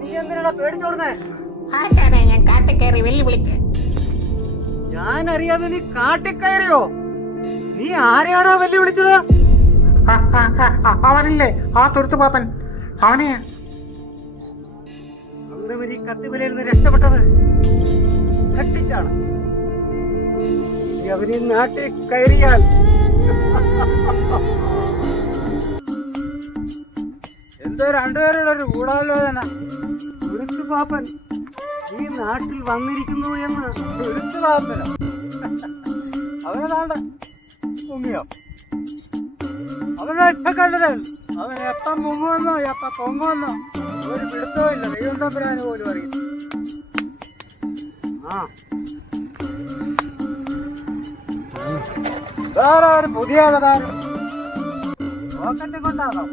നീ എന്തിനാ പേടിച്ചോടുന്നേ? ആശാനെ, ഞാൻ കാട്ടിൽ കയറി വെല്ലുവിളിച്ച്. ഞാൻ അറിയാതെ നീ കാട്ടിൽ കയറിയോ? നീ ആരെയാണോ വെല്ലുവിളിച്ചത്? അവനില്ലേ, ആ തുരുത്തു പാപ്പൻ, അവനെയാ. അന്ന് ഈ കത്തിവലയിൽ നിന്ന് രക്ഷപ്പെട്ടത് കട്ടിച്ചാണ്. നീ അവന് നാട്ടിൽ കയറിയാൽ എന്തോ രണ്ടുപേരുടെ ഒരു ഗൂഢാലോചന. തുരുത്തു പാപ്പൻ ഈ നാട്ടിൽ വന്നിരിക്കുന്നു എന്ന് തുരുത്തു പാപ്പനോ? അവനാണ്ട് മുങ്ങിയോ? അവനെ എപ്പ കണ്ടത്? അവൻ എപ്പം മുങ്ങുമെന്നോ എപ്പം പൊങ്ങുമെന്നോ ഒരു പിടുത്തവും ഇല്ല. ദൈവം തമ്പുരാന് പോലും അറിയില്ല. വേറെ ഒരു പുതിയ അവതാരം റോക്കറ്റ് കൊണ്ടാണോ?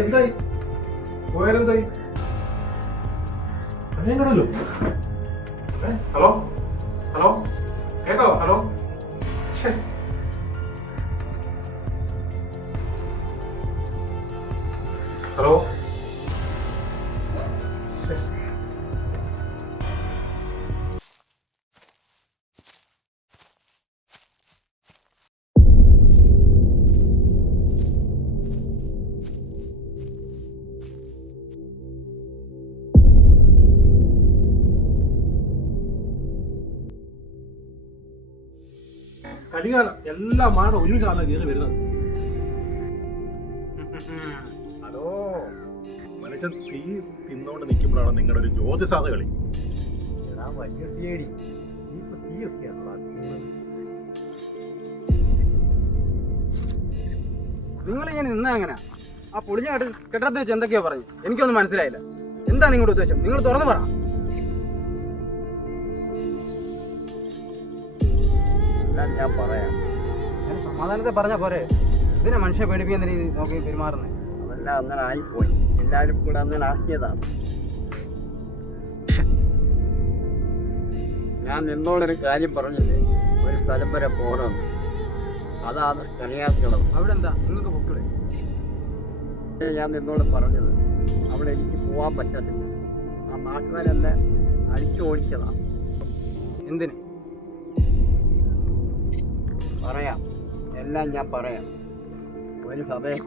എന്തായി പോയാലെന്തായി? കണ്ടല്ലോ. ഹലോ ഹലോ, കേക്കാവോ? Hello, hello. കലികാലം എല്ലാമാണ് ഒരു കാലം കയറി വരുന്നത്. ഹലോ, മനുഷ്യൻ തീ തിന്നോണ്ട് നിൽക്കുമ്പോഴാണ് നിങ്ങളുടെ ഒരു ജ്യോതിസാധ കളി. നിങ്ങളിങ്ങനെ നിന്നാ എങ്ങനെ? ആ പൊളിഞ്ഞ കെട്ടിടത്തിൽ വെച്ച് എന്തൊക്കെയോ പറഞ്ഞു, എനിക്കൊന്നും മനസ്സിലായില്ല. എന്താ നിങ്ങളുടെ ഉദ്ദേശം? നിങ്ങൾ തുറന്നു പറ. ഞാൻ പറയാം. സമാധാനത്തെ പറഞ്ഞ പോരെ? ഇതിനെ മനുഷ്യ പേടിപ്പിക്കുന്ന രീതി നോക്കി പെരുമാറുന്നത്. അതെല്ലാം അങ്ങനെ ആയിപ്പോയി. എല്ലാരും കൂടെ അങ്ങനെ ആക്കിയതാണ്. ഞാൻ നിന്നോടൊരു കാര്യം പറഞ്ഞില്ലേ, ഒരു സ്ഥലം വരെ പോകണം. അതാണ് കണിയാസ്കളം. അവിടെ എന്താ നിങ്ങൾക്ക് പൊക്കൂടെ? ഞാൻ നിന്നോട് പറഞ്ഞത് അവിടെ എനിക്ക് പോവാൻ പറ്റത്തില്ല. ആ നാട്ടുകാരെല്ലാം അടിച്ചു ഓടിച്ചതാണ്. എന്തിന്? പറയാം, എല്ലാം ഞാൻ പറയാം. ഒരു സമയം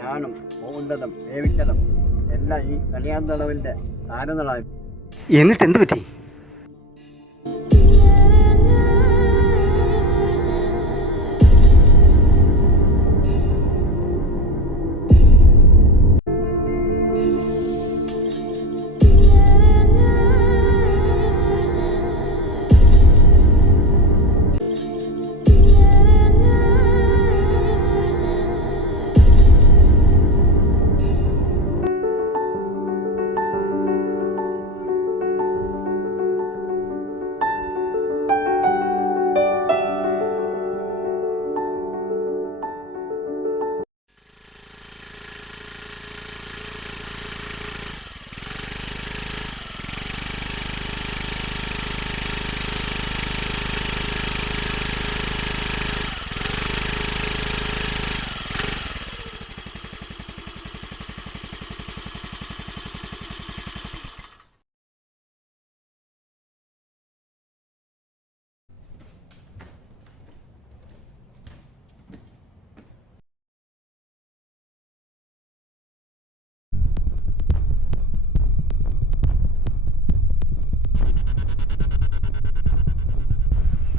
ഞാനും പൂണ്ടതും വേവിച്ചതും എല്ലാം ഈ കണിയാന്തളവിൻ്റെ താരങ്ങളായി. എന്നിട്ട് എന്ത് പറ്റി?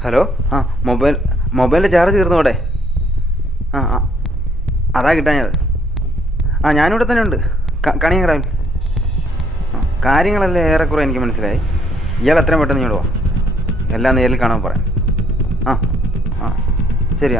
ഹലോ, മൊബൈലിൻ്റെ ചാർജ് തീർന്നു അവിടെ. അതാ കിട്ടാഞ്ഞത്. ഞാനിവിടെ തന്നെ ഉണ്ട്, കണിയങ്കടവിൽ. കാര്യങ്ങളെല്ലാം ഏറെക്കുറെ എനിക്ക് മനസ്സിലായി. ഇയാൾ എത്രയും പെട്ടെന്ന് ഇങ്ങോട്ട് പോവാം. എല്ലാം നേരിൽ കാണാൻ പറയാം. ശരി.